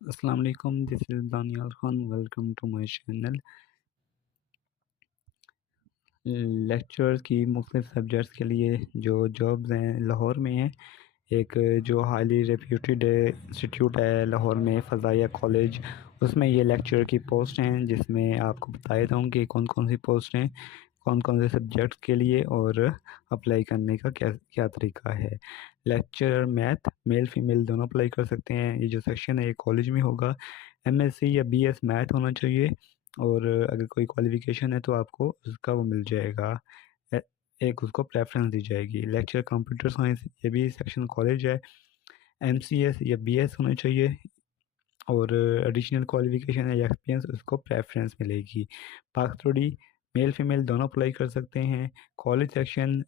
अस्सलाम वालेकुम, this is Daniyal Khan. Welcome to my channel. Lecture की मुख्तलिफ सब्जेक्ट्स के लिए जो जॉब्स हैं लाहौर में हैं। एक जो हाईली रेप्यूटेड इंस्टीट्यूट है लाहौर में, फ़ज़ाइया कॉलेज, उसमें ये लेक्चर की पोस्ट हैं, जिसमें आपको बताया था कि कौन कौन सी पोस्ट हैं, कौन कौन से सब्जेक्ट्स के लिए, और अप्लाई करने का क्या क्या तरीका है। लेक्चरर मैथ मेल फीमेल दोनों अप्लाई कर सकते हैं। ये जो सेक्शन है ये कॉलेज में होगा। एमएससी या बीएस मैथ होना चाहिए, और अगर कोई क्वालिफ़िकेशन है तो आपको उसका वो मिल जाएगा। ए- एक उसको प्रेफरेंस दी जाएगी। लेक्चर कंप्यूटर साइंस, ये भी सेक्शन कॉलेज है। एमसीएस या बीएस होना चाहिए, और एडिशनल क्वालिफ़िकेशन है या एक्सपीरियंस, उसको प्रेफरेंस मिलेगी। पाक स्टडी मेल फीमेल दोनों अप्लाई कर सकते हैं। कॉलेज सेक्शन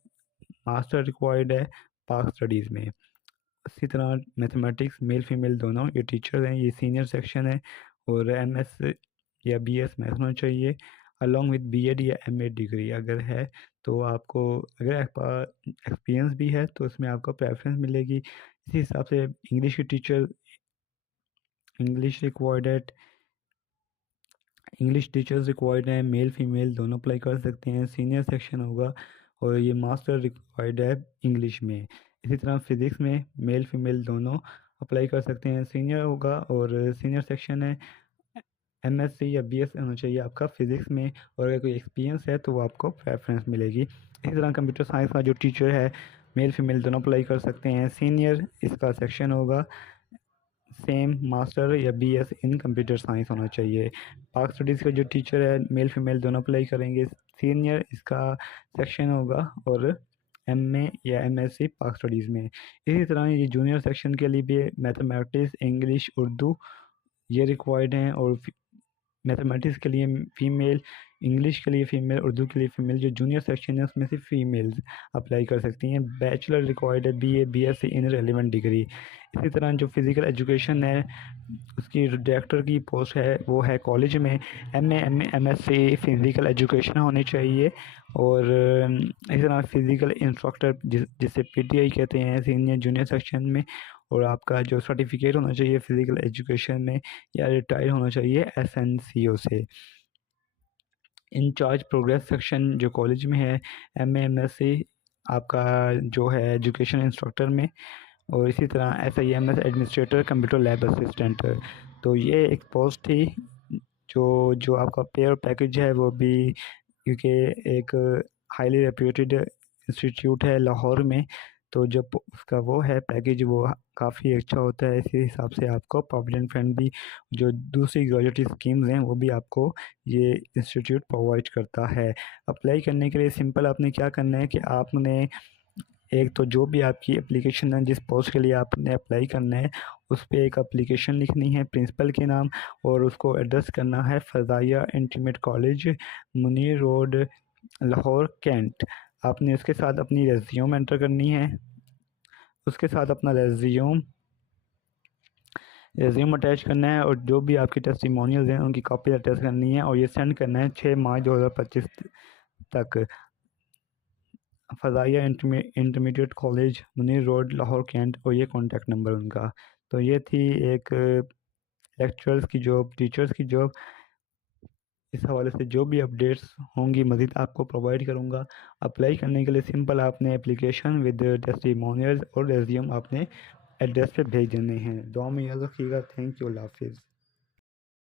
मास्टर रिक्वायर्ड है पाक स्टडीज़ में। इसी तरह मैथमेटिक्स मेल फीमेल दोनों, ये टीचर हैं, ये सीनियर सेक्शन है। और एमएस या बीएस मैथ होना चाहिए, अलॉन्ग विद बीएड या एमए डिग्री अगर है तो आपको। अगर एक्सपीरियंस भी है तो उसमें आपको प्रेफरेंस मिलेगी। इसी हिसाब से इंग्लिश की टीचर, इंग्लिश रिक्वायर्ड है, इंग्लिश टीचर्स रिक्वायर्ड हैं, मेल फीमेल दोनों अप्लाई कर सकते हैं। सीनियर सेक्शन होगा, और ये मास्टर रिक्वायर्ड है इंग्लिश में। इसी तरह फिज़िक्स में मेल फीमेल दोनों अप्लाई कर सकते हैं, सीनियर होगा, और सीनियर सेक्शन है। एमएससी या बीएस होना चाहिए आपका फिज़िक्स में, और अगर कोई एक्सपीरियंस है तो वो आपको प्रेफरेंस मिलेगी। इसी तरह कंप्यूटर साइंस का जो टीचर है, मेल फीमेल दोनों अप्लाई कर सकते हैं। सीनियर इसका सेक्शन होगा, सेम मास्टर या बीएस इन कंप्यूटर साइंस होना चाहिए। पाक स्टडीज़ का जो टीचर है, मेल फीमेल दोनों अप्लाई करेंगे। सीनियर इसका सेक्शन होगा, और एमए या एमएससी पाक स्टडीज़ में। इसी तरह ये जूनियर सेक्शन के लिए भी मैथमेटिक्स, इंग्लिश, उर्दू ये रिक्वायर्ड हैं। और मैथमेटिक्स के लिए फ़ीमेल, इंग्लिश के लिए फ़ीमेल, उर्दू के लिए फ़ीमेल। जो जूनियर सेक्शन है उसमें से फ़ीमेल्स अप्लाई कर सकती हैं। बैचलर रिक्वायर्ड है BA BSc in relevant degree. इसी तरह जो फिज़िकल एजुकेशन है, उसकी डायरेक्टर की पोस्ट है वो है कॉलेज में। एमएससी फ़िज़िकल एजुकेशन होनी चाहिए। और इसी तरह फ़िज़िकल इंस्ट्रक्टर जिसे पीटीआई कहते हैं सीनियर जूनियर सेक्शन में। और आपका जो सर्टिफिकेट होना चाहिए फ़िज़िकल एजुकेशन में, या रिटायर होना चाहिए एसएनसीओ से। इंचार्ज प्रोग्रेस सेक्शन जो कॉलेज में है, एमए एमएससी आपका जो है एजुकेशन इंस्ट्रक्टर में। और इसी तरह एसआईएमएस एडमिनिस्ट्रेटर कंप्यूटर लैब असिस्टेंट। तो ये एक पोस्ट थी। जो जो आपका पे और पैकेज है वो भी, क्योंकि एक हाईली रेप्यूटेड इंस्टीट्यूट है लाहौर में, तो जब उसका वो है पैकेज वो काफ़ी अच्छा होता है। इसी हिसाब से आपको प्रोविडेंट फंड भी, जो दूसरी ग्रेजुएटी स्कीम्स हैं वो भी आपको ये इंस्टीट्यूट प्रोवाइड करता है। अप्लाई करने के लिए सिंपल आपने क्या करना है कि आपने एक तो जो भी आपकी एप्लीकेशन है, जिस पोस्ट के लिए आपने अप्लाई करना है, उस पे एक एप्लीकेशन लिखनी है प्रिंसिपल के नाम, और उसको एड्रेस करना है Fazaia intermediate college, Munir road, Lahore, cantt. आपने उसके साथ अपनी रेज्यूम एंटर करनी है, उसके साथ अपना रेज्यूम रेज्यूम अटैच करना है, और जो भी आपकी टेस्टिमोनियल्स हैं उनकी कॉपी अटैच करनी है, और ये सेंड करना है 6 मार्च 2025 तक। Fazaia intermediate college, Munir road, Lahore, cantt, और ये कॉन्टैक्ट नंबर उनका। तो ये थी एक लेक्चरर्स की जॉब, टीचर्स की जॉब। इस हवाले से जो भी अपडेट्स होंगी मज़ीद आपको प्रोवाइड करूँगा। अप्लाई करने के लिए सिंपल आपने एप्लीकेशन विद टेस्टिमोनियल्स और रेज्यूम आपने एड्रेस पे भेज देने हैं। दुआ में याद रखिएगा। थैंक यू, अल्लाह हाफिज़।